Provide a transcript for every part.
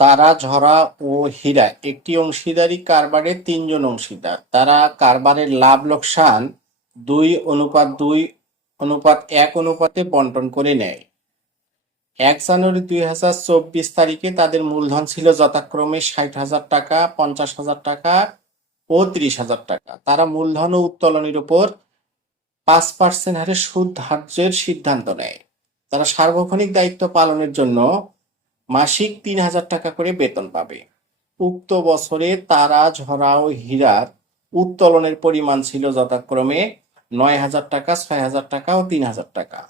তারা, ঝরা ও হীরা একটি অংশীদারি কারবারে ৩ জন অংশীদার। তারা কারবারের লাভ লোকসান ২:২:১ অনুপাতে বন্টন করে নেয়। ১ জানুয়ারি ২০২৪ তারিখে তাদের মূলধন ছিল যথাক্রমে ৬০,০০০ টাকা, ৫০,০০০ টাকা ও ৩০,০০০ টাকা। তারা মূলধন ও উত্তোলনের উপর ৫% হারে সুদ ধার্যের সিদ্ধান্ত নেয়। তারা সার্বক্ষণিক দায়িত্ব পালনের জন্য মাসিক ৩,০০০ টাকা করে বেতন পাবে। উক্ত বছরে তারা, ঝরা ও হীরার উত্তোলনের পরিমাণ ছিল যথাক্রমে ৯,০০০ টাকা, ৬,০০০ টাকা ও ৩,০০০ টাকা।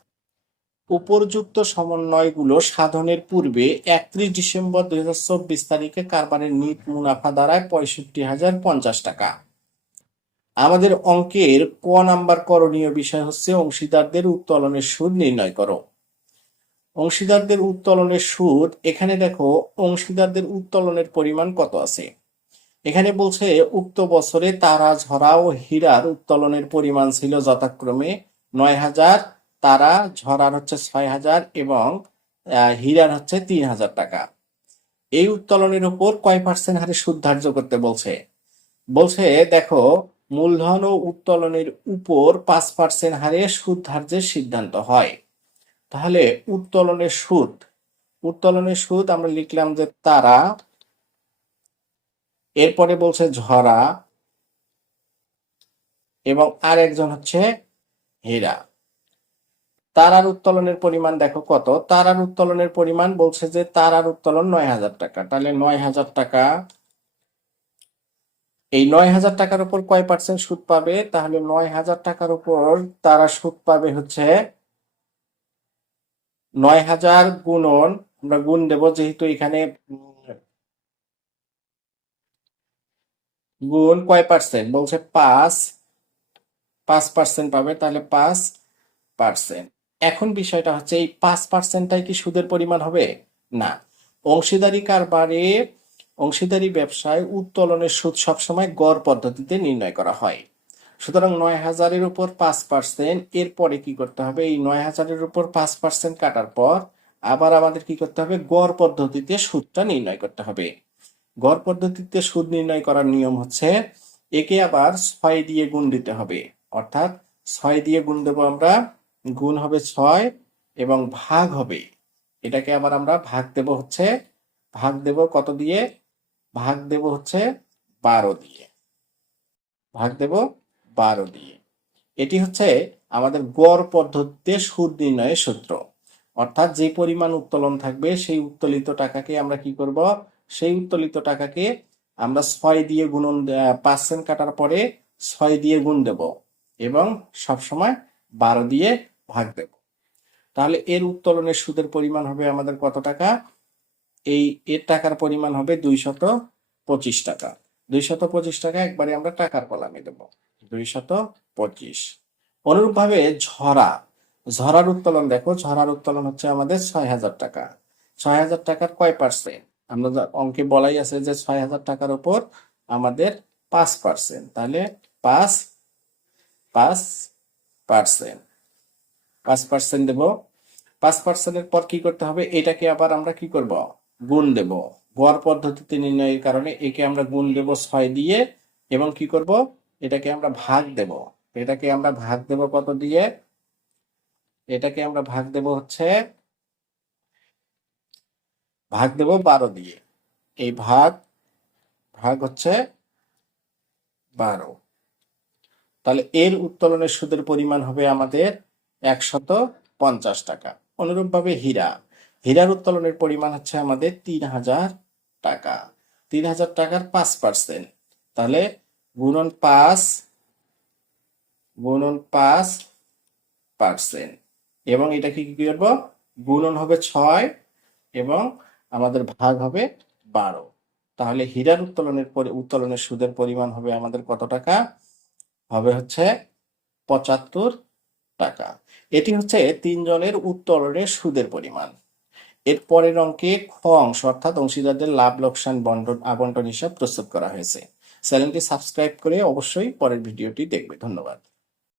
উপর্যুক্ত সমন্বয়গুলো সাধনের পূর্বে ৩১ ডিসেম্বর ২০২৪ তারিখে কারবারের নিট মুনাফা দাঁড়ায় ৬৫,০৫০ টাকা। আমাদের অঙ্কের ক নাম্বার করণীয় বিষয় হচ্ছে অংশীদারদের উত্তোলনের সুদ নির্ণয় করো। অংশীদারদের উত্তোলনের সুদ, এখানে দেখো অংশীদারদের উত্তোলনের পরিমাণ কত আছে। এখানে বলছে উক্ত বছরে তারা, ঝরা ও হীরার উত্তোলনের পরিমাণ ছিল যথাক্রমে ৯,০০০, তারা, ঝরার হচ্ছে ৬,০০০ এবং হীরার হচ্ছে ৩,০০০ টাকা। এই উত্তোলনের উপর কয় পার্সেন্ট হারে সুদ ধার্য করতে বলছে? বলছে দেখো মূলধন ও উত্তোলনের উপর ৫% হারে সুদ ধার্যের সিদ্ধান্ত হয়। তাহলে উত্তোলনের সুদ আমরা লিখলাম যে তারা, এরপরে বলছে ঝরা এবং আর একজন হচ্ছে হীরা। তারার উত্তোলনের পরিমাণ দেখো কত। তারার উত্তোলনের পরিমাণ বলছে যে তারার উত্তোলন ৯,০০০ টাকা। তাহলে ৯,০০০ টাকা, এই ৯,০০০ টাকার উপর কয় পার্সেন্ট সুদ পাবে? তাহলে ৯,০০০ টাকার উপর তারা সুদ পাবে হচ্ছে ৯,০০০ গুণন, আমরা গুণ দেব যেহেতু এখানে গুণ কয় পার্সেন্ট বলছে ৫% পাবে, তাহলে ৫%। এখন বিষয়টা হচ্ছে এই ৫%টাই কি সুদের পরিমাণ হবে? না। অংশীদারি ব্যবসায় উত্তোলনের সুদ সবসময় গড় পদ্ধতিতে নির্ণয় করা হয়। সুতরাং ৯,০০০-এর উপর ৫%, এরপরে কি করতে হবে? এই ৯,০০০-এর উপর ৫% কাটার পর আবার আমাদের কি করতে হবে? গড় পদ্ধতিতে সুদটা নির্ণয় করতে হবে। গড় পদ্ধতিতে সুদ নির্ণয় করার নিয়ম হচ্ছে একে আবার ৬ দিয়ে গুণ দিতে হবে। অর্থাৎ ৬ দিয়ে গুণ দেব আমরা, গুণ হবে ৬ এবং ভাগ হবে, এটাকে আবার আমরা ভাগ দেব কত দিয়ে? ভাগ দেব হচ্ছে ১২ দিয়ে। ভাগ দেব ১২ দিয়ে। এটি হচ্ছে আমাদের গড় পদ্ধতিতে সুদ নির্ণয়ের সূত্র। অর্থাৎ যে পরিমাণ উত্তোলন থাকবে সেই উত্তোলিত টাকাকে আমরা কি করব? সেই উত্তোলিত টাকাকে আমরা ৬ দিয়ে গুণন, ৫% কাটার পরে ৬ দিয়ে গুণ দেব এবং সবসময় ১২ দিয়ে ভাগ দেব। তাহলে এর উত্তোলনের সুদের পরিমাণ হবে আমাদের কত টাকা? এর টাকার পরিমাণ হবে ২২৫ টাকা। ২২৫ টাকা একবারে আমরা টাকার কলামে দেব, ২২৫। অনুরূপভাবে ঝরার উত্তোলন দেখো, ঝরার উত্তোলন হচ্ছে আমাদের ৬,০০০ টাকা। ৬,০০০ টাকার কয় পার্সেন্ট? আমরা অঙ্কে বলাই আছে যে ৬,০০০ টাকার উপর আমাদের ৫%, তাহলে ৫% ৫% দেব। ৫%-এর পর কি করতে হবে? এটাকে আবার আমরা কি করব? গুণ দেব। গড় পদ্ধতিতে নির্ণয়ের কারণে একে আমরা গুণ দেব ৬ দিয়ে এবং কি করব? এটাকে আমরা ভাগ দেব। এটাকে আমরা ভাগ দেব কত দিয়ে? এটাকে আমরা ভাগ দেব হচ্ছে ১২ দিয়ে। এই ভাগ হচ্ছে ১২। তাহলে এর উত্তোলনের সুদের পরিমাণ হবে আমাদের ১৫০ টাকা। অনুরূপভাবে হীরার উত্তোলনের পরিমাণ হচ্ছে আমাদের ৩,০০০ টাকা। ৩,০০০ টাকার ৫%, তাহলে গুণন ৫% এবং এটাকে কি করব? গুণন হবে ৬ এবং আমাদের ভাগ হবে ১২। তাহলে হীরার উত্তোলনের সুদের পরিমাণ হবে আমাদের কত টাকা? হবে হচ্ছে ৭৫ টাকা। এটি হচ্ছে ৩ জনের উত্তোলনের সুদের পরিমাণ। এর পরের অঙ্কে খ অংশ অর্থাৎ অংশীদারদের লাভ লোকসান আবন্টন হিসাব প্রস্তুত করা হয়েছে। চ্যানেলটি সাবস্ক্রাইব করে অবশ্যই পরের ভিডিওটি দেখবে। ধন্যবাদ।